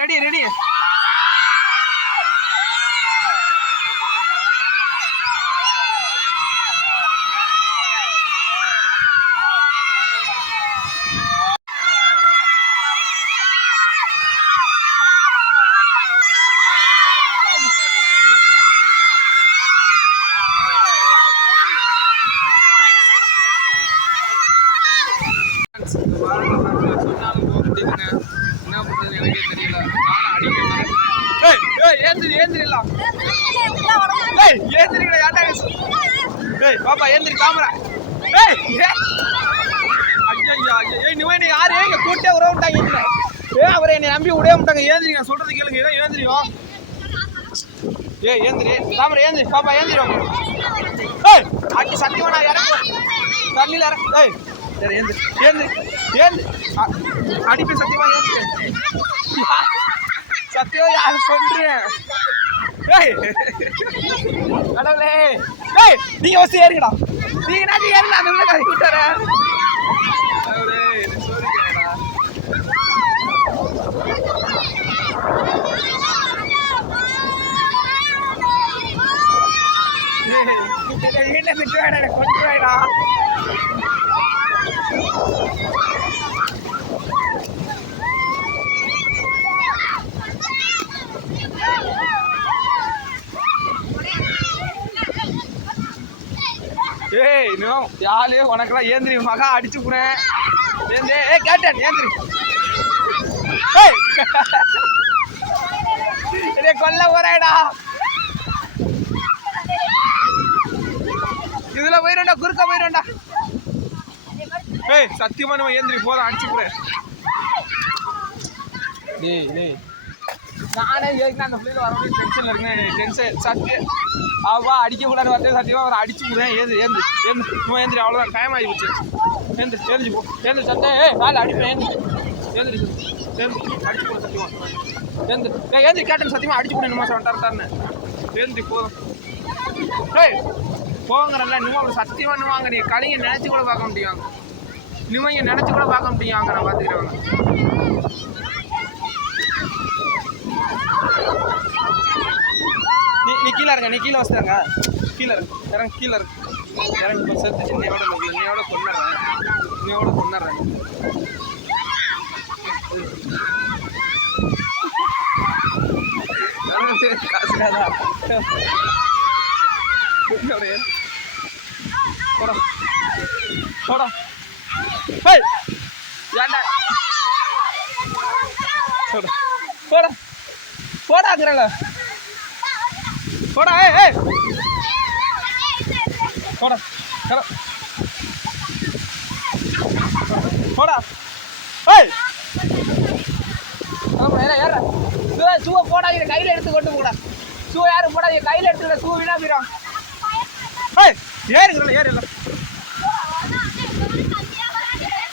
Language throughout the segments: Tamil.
这里，这里 ஏய் ஏந்திரிக்கடா யாட்டா ஏய் பாப்பா ஏந்திரி காமரா ஏய் ஏ. ஐயா ஐயா ஏய் நீ நீ யாரு? ஏங்க கூட்டே உறவு விட்டாங்க இல்ல ஏய் அவரை என்னை நம்பி விடவே மாட்டாங்க ஏந்திரிங்க சொல்றது கேளுங்க. ஏதோ ஏந்திரியும் ஏய் ஏந்திரி காமரா ஏந்திரி பாப்பா ஏந்திரி ஏய் அடி சத்தியமா நான் இறக்கு. தண்ணியில இறக்கு. ஏய் சரி ஏந்திரி ஏந்திரி ஏந்திரி. அ- அடிப்பேன் சத்தியமா ஏந்திரி. சத்தியமா யாரு சொல்றேன் கடவுளே. ஏய் நீங்க வச்சு ஏறுங்கடா நீங்க நாச்சு ஏறுங்க அந்த உள்ள கை கொண்டு ஏய் இன்னும் யாரு உனக்கெல்லாம் ஏந்திரி மகா அடிச்சு போறேன் ஏந்திரி ஏய் கேட்டேன் ஏந்திரி. ஏய். கொல்ல போறேடா இதுல போயிடும்டா குறுக்க போயிடும்டா ஏய் சத்தியமா நம்ம ஏந்திரி போதான் அடிச்சு போறேன் டேய் டேய் நானே ஏற்கனவே அந்த பிள்ளைங்க வரவே டென்ஷன்ல இருக்கேன் டென்ஷன் சத்திய அவா அடிக்க கூடாது வரதே சத்தியமாக அவரை அடிச்சு விடுறேன். ஏந்து ஏந்து ஏந்து. ஏந்திரி அவ்வளோதான் டைம் ஆகி போச்சு. ஏந்து ஏந்திரி போ. ஏந்து சத்தே. ஏ வேலை அடிப்பேன் ஏந்து ஏந்திரி ஏந்து அடிச்சு போட சத்தியமா. ஏந்து ஏய் ஏந்திரி கேட்டேன் சத்தியமா. அடிச்சு போட என்னமோ சொல்லிட்டாருன்னு ஏந்திரி போதும் ஏய் போங்கிறல்ல இன்னும் அவர் சத்தியமா இன்னும் நீ கலைங்க நினச்சி கூட பார்க்க முடியும். இனிமே இங்கே நினச்சி கூட பார்க்க முடியும். நான் பார்த்துக்கிறேன் நீ நீ கீழே இருங்க நீ கீழே வச்சுருங்க கீழே இருக்கு இறங்க கீழே இருக்கு இறங்க இப்போ செத்து நீயோட இல்லை நீயோட கொண்டுறேன் நீயோட கொண்டுறேன் போடா. போடா ஏய் போடா. போடா போடாங்கிறல போடா ஏய் ஏய். போடா கர போடா. ஏய். ஆமா ஏற ஏற. சூ சூவை போடாதீங்க கையில் எடுத்து கொண்டு போடா. சூ யாரும் போடாதீங்க கையில் எடுத்து சூ வீணா போயிடும் ஏய் ஏறுங்கல ஏறுல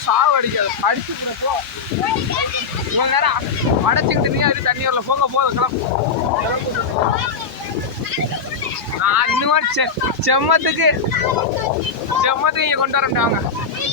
சாவு அடிக்காது அடிச்சு கூட போ. இவ்வளோ நேரம் அடைச்சிக்கிட்டு நீ அது தண்ணி போங்க போதும் கிளம்பு. நான் செ செம்மத்துக்கு செம்மத்துக்கு இங்கே கொண்டு வரேன்